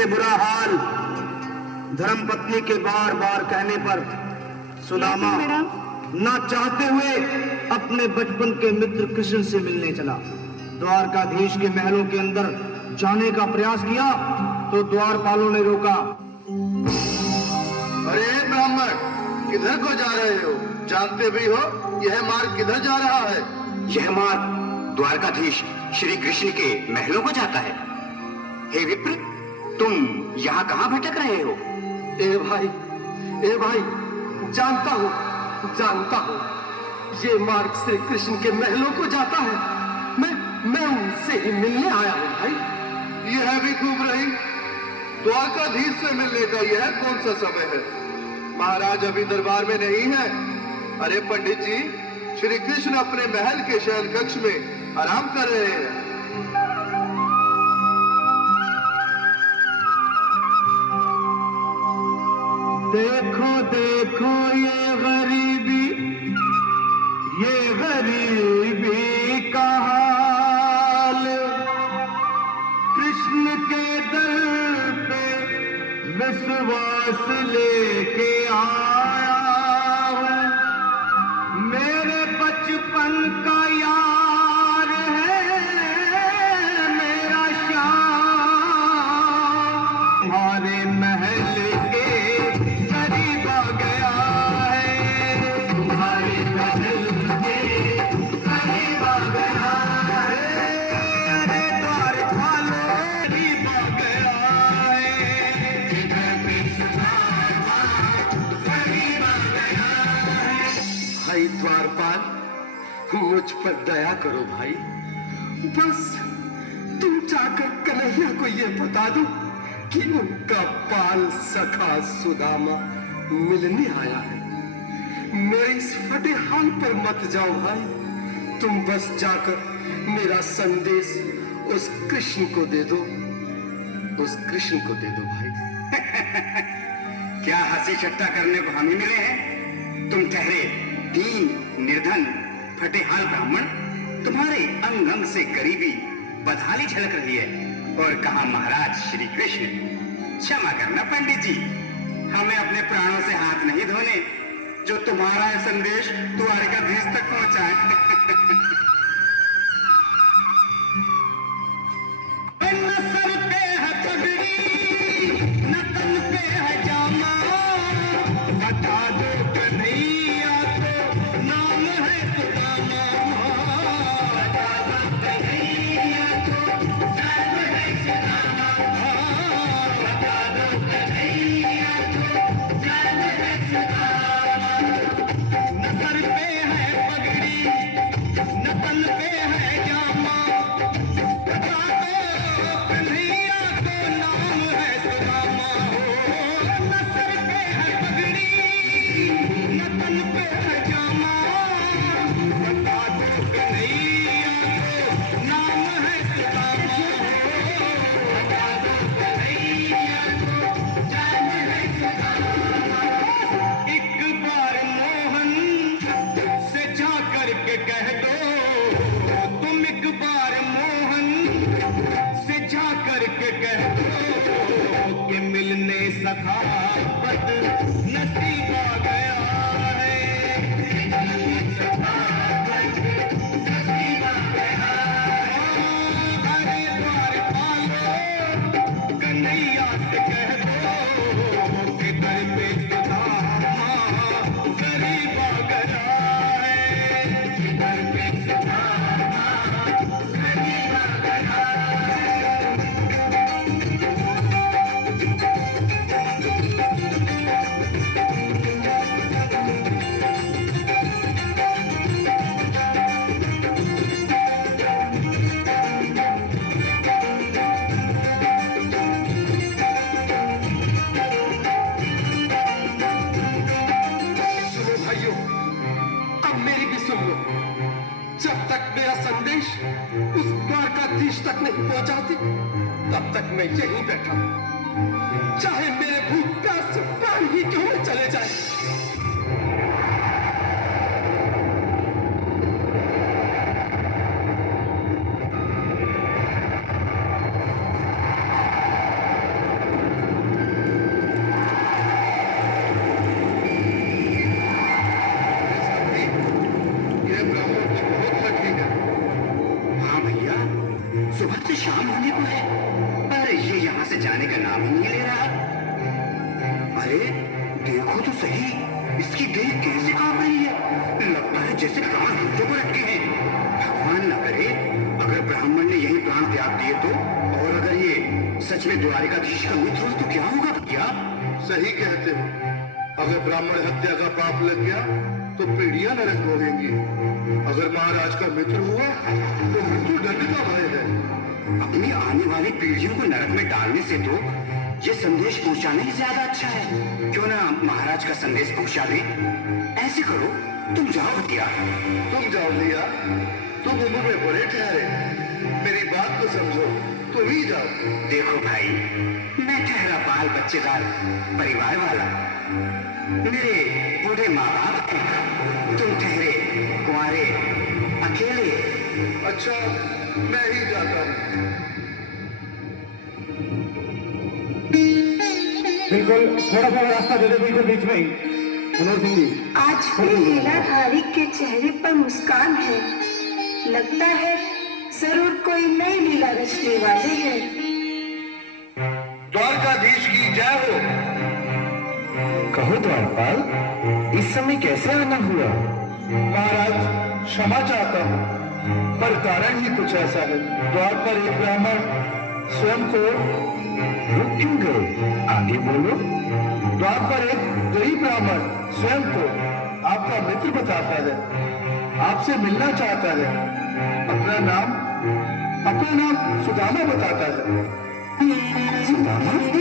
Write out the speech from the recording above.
से बुरा हाल धर्मपत्नी के बार बार कहने पर सुदामा ना चाहते हुए अपने बचपन के मित्र कृष्ण से मिलने चला। द्वारकाधीश के महलों के अंदर जाने का प्रयास किया तो द्वारपालों ने रोका। अरे ब्राह्मण, किधर को जा रहे हो? जानते भी हो यह मार्ग किधर जा रहा है? यह मार्ग द्वारकाधीश श्री कृष्ण के महलों को जाता है। हे विप्र, तुम यहाँ कहाँ भटक रहे हो? ए भाई, जानता हूँ ये मार्ग श्री कृष्ण के महलों को जाता है। मैं उनसे ही मिलने आया हूँ भाई। यह भी खूब रही, द्वारकाधीश से मिलने का यह कौन सा समय है? महाराज अभी दरबार में नहीं है। अरे पंडित जी, श्री कृष्ण अपने महल के शयन कक्ष में आराम कर रहे हैं। देखो देखो ये गरीबी का हाल, कृष्ण के दर पे विश्वास लेके आया हूँ। मेरे बचपन का यार है मेरा श्याम, हमारे महल के करीब आ गया है। तुम्हारे महल के करीब आ गया है। अरे द्वारपालो करीब आ गया है। करीब आ गया है। भाई द्वारपाल, मुझ पर दया करो भाई। बस तुम जाकर कन्हैया को ये बता दो कि उनका बाल सखा सुदामा मिलने आया है। मेरे इस फटे हाल पर मत जाओ भाई। तुम बस जाकर मेरा संदेश उस कृष्ण को दे दो। भाई। क्या हंसी ठट्टा करने को हम ही मिले हैं? तुम ठहरे दीन निर्धन फटेहाल ब्राह्मण, तुम्हारे अंग अंग से गरीबी बदहाली झलक रही है। और कहा महाराज श्री कृष्ण? क्षमा करना पंडित जी, हमें अपने प्राणों से हाथ नहीं धोने जो तुम्हारा संदेश द्वारकाधीश तक पहुंचाए। न सर पे है पगड़ी, न तन पे है जामा, बता दो कन्हैया को नाम है सुदामा। बता दो कन्हैया को नाम है सुदामा। बता दो कन्हैया को नाम है सुदामा। न सर पे है पगड़ी, न तन पे है जामा, बता दो कन्हैया को नाम है सुदामा। हो न सर पे है पगड़ी, न तन पे है जामा, बता दो कन्हैया को नाम है सुदामा। हो बता दो कन्हैया को नाम है सुदामा। एक बार मोहन से जा करके कह दो, तुम एक बार मोहन से जा करके कह दो कि मिलने सखावत नसीब आ गया है। नसीब आ गया है। अरे द्वारपालो, कन्हैया से कह दो कि दर पे सुदामा करीब आ गया है। दर पे सुदामा करीब आ गया है। सुनो भाइयों, अब मेरी भी सुन लो। जब तक मेरा संदेश उस द्वारकाधीश तक नहीं पहुंचाती, तब तक मैं यहीं बैठा हूं। चाहे मेरे भूख प्यास से प्राण ही क्यों न चले जाए। शाम होने को है, पर ये यहाँ से जाने का नाम ही नहीं ले रहा। अरे देखो तो सही, इसकी देह कैसे कांप रही है, लगता है जैसे प्राण घुटनों पर अटके हैं। भगवान न करे अगर ब्राह्मण ने यही प्राण त्याग दिए तो, और अगर ये सच में द्वारिकाधीश का मित्र हो तो क्या होगा भैया? सही कहते हो, अगर ब्राह्मण हत्या का पाप लग गया तो पीढ़ियां नरक भोगेंगी। अगर महाराज का मित्र हुआ तो मृत्यु दंड का भय है। अपनी आने वाली पीढ़ियों को नरक में डालने से तो ये संदेश पहुंचाना ही ज्यादा अच्छा है। क्यों ना महाराज का संदेश पहुंचा दे। ऐसे करो, तुम जाओ भैया। तुम जाओ भैया, तुम उम्र में बड़े ठहरे, मेरी बात तो समझो, तुम ही जाओ। देखो भाई, मैं ठहरा बाल बच्चेदार परिवार वाला, मेरे बूढ़े माँ बाप हैं, तुम ठहरे कुंवारे अकेले। अच्छा, मैं ही जाता हूँ। बिल्कुल, थोड़ा थोड़ा रास्ता दे दे, बिल्कुल बीच में ही। मनोज सिंह जी, आज भी लीलाधारी के चेहरे पर मुस्कान है। लगता है जरूर कोई नई लीला रचने वाले हैं। द्वारकाधीश की जय हो। कहो द्वारपाल, इस समय कैसे आना हुआ? महाराज, क्षमा चाहता हूँ, पर कारण ही कुछ ऐसा है। द्वार पर एक ब्राह्मण स्वयं को रुक क्यों गए? आगे बोलो। द्वार पर एक गरीब ब्राह्मण स्वयं को आपका मित्र बताता है, आपसे मिलना चाहता है। अपना नाम सुदामा बताता है। सुदामा?